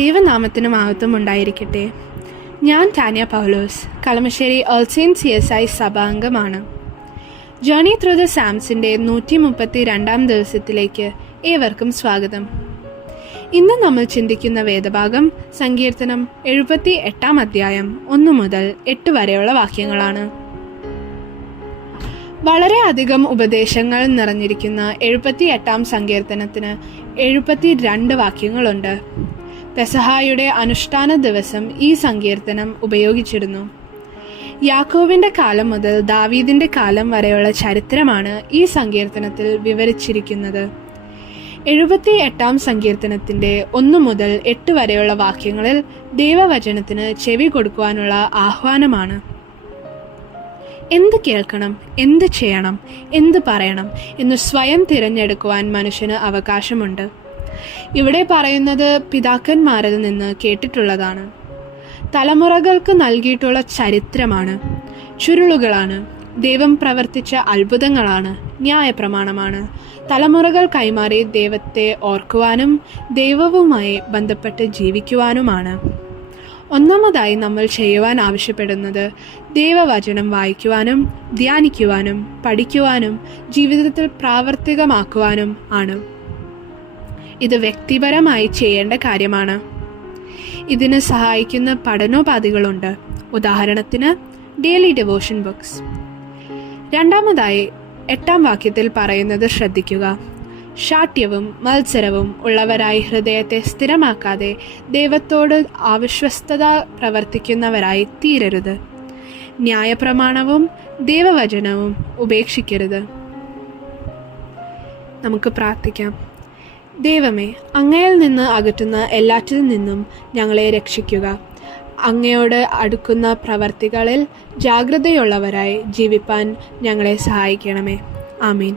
ദൈവനാമത്തിന് മഹത്വം ഉണ്ടായിരിക്കട്ടെ. ഞാൻ Tania Paulose, Kalamassery all saints CSI സഭാംഗമാണ്. ജേർണി ത്രൂ ദ സാംസിൻ്റെ 132 ദിവസത്തിലേക്ക് ഏവർക്കും സ്വാഗതം. ഇന്ന് നമ്മൾ ചിന്തിക്കുന്ന വേദഭാഗം സങ്കീർത്തനം 78 അധ്യായം 1 മുതൽ 8 വരെയുള്ള വാക്യങ്ങളാണ്. വളരെയധികം ഉപദേശങ്ങൾ നിറഞ്ഞിരിക്കുന്ന 78 സങ്കീർത്തനത്തിന് 72 വാക്യങ്ങളുണ്ട്. പെസഹായുടെ അനുഷ്ഠാന ദിവസം ഈ സങ്കീർത്തനം ഉപയോഗിച്ചിരുന്നു. യാക്കോബിന്റെ കാലം മുതൽ ദാവീദിന്റെ കാലം വരെയുള്ള ചരിത്രമാണ് ഈ സങ്കീർത്തനത്തിൽ വിവരിച്ചിരിക്കുന്നത്. 78 സങ്കീർത്തനത്തിന്റെ 1 മുതൽ 8 വരെയുള്ള വാക്യങ്ങളിൽ ദൈവവചനത്തിന് ചെവി കൊടുക്കുവാനുള്ള ആഹ്വാനമാണ്. എന്ത് കേൾക്കണം, എന്ത് ചെയ്യണം, എന്ത് പറയണം എന്ന് സ്വയം തിരഞ്ഞെടുക്കുവാൻ മനുഷ്യന് അവകാശമുണ്ട്. ഇവിടെ പറയുന്നത് പിതാക്കന്മാരിൽ നിന്ന് കേട്ടിട്ടുള്ളതാണ്. തലമുറകൾക്ക് നൽകിയിട്ടുള്ള ചരിത്രമാണ്, ചുരുളുകളാണ്, ദൈവം പ്രവർത്തിച്ച അത്ഭുതങ്ങളാണ്, ന്യായപ്രമാണമാണ്. തലമുറകൾ കൈമാറി ദൈവത്തെ ഓർക്കുവാനും ദൈവവുമായി ബന്ധപ്പെട്ട് ജീവിക്കുവാനുമാണ്. ഒന്നാമതായി നമ്മൾ ചെയ്യുവാൻ ആവശ്യപ്പെടുന്നത് ദൈവവചനം വായിക്കുവാനും ധ്യാനിക്കുവാനും പഠിക്കുവാനും ജീവിതത്തിൽ പ്രാവർത്തികമാക്കുവാനും ആണ്. ഇത് വ്യക്തിപരമായി ചെയ്യേണ്ട കാര്യമാണ്. ഇതിന് സഹായിക്കുന്ന പഠനോപാധികളുണ്ട്. ഉദാഹരണത്തിന് ഡെയിലി ഡിവോഷൻ ബുക്സ്. രണ്ടാമതായി 8 വാക്യത്തിൽ പറയുന്നത് ശ്രദ്ധിക്കുക. ശാഠ്യവും മത്സരവും ഉള്ളവരായി ഹൃദയത്തെ സ്ഥിരമാക്കാതെ ദൈവത്തോട് അവിശ്വസ്തത പ്രവർത്തിക്കുന്നവരായി തീരരുത്. ന്യായപ്രമാണവും ദൈവവചനവും ഉപേക്ഷിക്കരുത്. നമുക്ക് പ്രാർത്ഥിക്കാം. ദൈവമേ, അങ്ങയിൽ നിന്ന് അകറ്റുന്ന എല്ലാറ്റിൽ നിന്നും ഞങ്ങളെ രക്ഷിക്കുക. അങ്ങയോട് അടുക്കുന്ന പ്രവർത്തികളിൽ ജാഗ്രതയുള്ളവരായി ജീവിപ്പാൻ ഞങ്ങളെ സഹായിക്കണമേ. ആമീൻ.